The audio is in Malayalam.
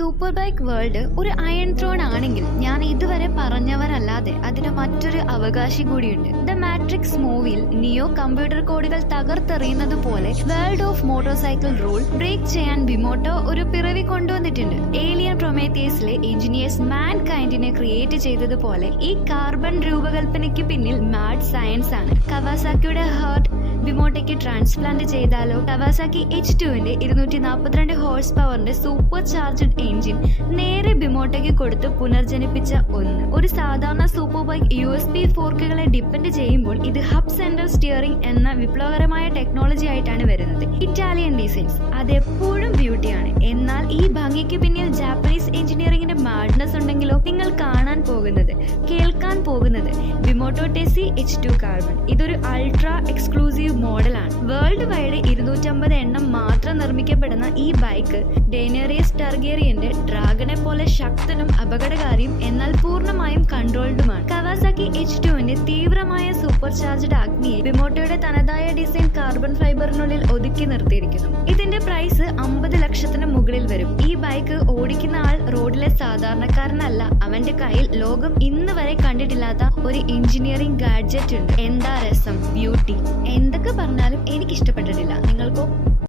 സൂപ്പർ ബൈക്ക് വേൾഡ് ഒരു അയൺ ത്രോൺ ആണെങ്കിൽ ഞാൻ ഇതുവരെ പറഞ്ഞവരല്ലാതെ അതിന് മറ്റൊരു അവകാശി കൂടിയുണ്ട്. ദ മാട്രിക്സ് മൂവിയിൽ നിയോ കമ്പ്യൂട്ടർ കോഡുകൾ തകർത്തെറിയുന്നത് പോലെ world of motorcycle rule break ചെയ്യാൻ ബിമോട്ടോ ഒരു പിറവി കൊണ്ടുവന്നിട്ടുണ്ട്. ഏലിയൻ പ്രൊമേത്തിയസിലെ എഞ്ചിനീയേഴ്സ് മാൻ കൈൻഡിനെ ക്രിയേറ്റ് ചെയ്തതുപോലെ ഈ കാർബൺ രൂപകൽപ്പനയ്ക്ക് പിന്നിൽ മാഡ് സയൻസ് ആണ്. കവാസാക്കിയുടെ ഹാർട്ട് ബിമോട്ടയ്ക്ക് ട്രാൻസ്പ്ലാന്റ് ചെയ്താലോ? കവാസാക്കി H2ന്റെ 242 ഹോഴ്സ് പവറിന്റെ സൂപ്പർ ചാർജ്ഡ് എഞ്ചിൻ നേരെ ബിമോട്ടയ്ക്ക് കൊടുത്ത് പുനർജനിപ്പിച്ച ഒന്ന്. ഒരു സാധാരണ സൂപ്പർ ബൈക്ക് USB ഫോർക്കുകളെ ഡിപ്പെൻഡ് ചെയ്യുമ്പോൾ ഇത് ഹബ് സെന്റർ സ്റ്റിയറിംഗ് എന്ന വിപ്ലവകരമായ ടെക്നോളജി ആയിട്ടാണ് വരുന്നത്. ഇറ്റാലിയൻ ഡിസൈൻസ് അതെപ്പോഴും ബ്യൂട്ടിയാണ്. എന്നാൽ ഈ ഭംഗിക്ക് പിന്നിൽ ജാപ്പനീസ് എഞ്ചിനീയറിംഗിന്റെ മാഡ്നസ് ഉണ്ടെങ്കിലോ? നിങ്ങൾ കാണാൻ പോകുന്നത്, കേൾക്കാൻ പോകുന്നത് ബിമോട്ടോ ടെസി H2 കാർബൺ. ഇതൊരു അൾട്രാ എക്സ്ക്ലൂസീവ് മോഡലാണ്. വേൾഡ് വൈഡ് 250 എണ്ണം മാത്രം നിർമ്മിക്കപ്പെടുന്ന ഈ ബൈക്ക് ഡേനേറിയസ് ടാർഗേറിയന്റെ ഡ്രാഗനെ പോലെ ശക്തനും അപകടകാരിയും എന്നാൽ പൂർണ്ണമായും കൺട്രോൾഡുമാണ്. കവാസാക്കി H2ന്റെ തീവ്രമായ സൂപ്പർ ചാർജ്ഡ് അഗ്നിയെ ബിമോട്ടോയുടെ തനതായ ഡിസൈൻ കാർബൺ ഫൈബറിനുള്ളിൽ ഒതുക്കി നിർത്തിയിരിക്കുന്നു. ഇതിന്റെ പ്രൈസ് 50 ലക്ഷത്തിന് മുകളിൽ വരും. ഈ ബൈക്ക് ഓടിക്കുന്ന ആൾ റോഡിലെ സാധാരണക്കാരനല്ല. അവന്റെ കയ്യിൽ ലോകം ഇന്ന് വരെ കണ്ടിട്ടില്ലാത്ത ഒരു എഞ്ചിനീയറിംഗ് ഗാഡ്ജറ്റ് ഉണ്ട്. എന്താ രസം, ബ്യൂട്ടി. എന്തൊക്കെ പറഞ്ഞാലും എനിക്ക് ഇഷ്ടപ്പെട്ടിട്ടില്ല. നിങ്ങൾക്കോ?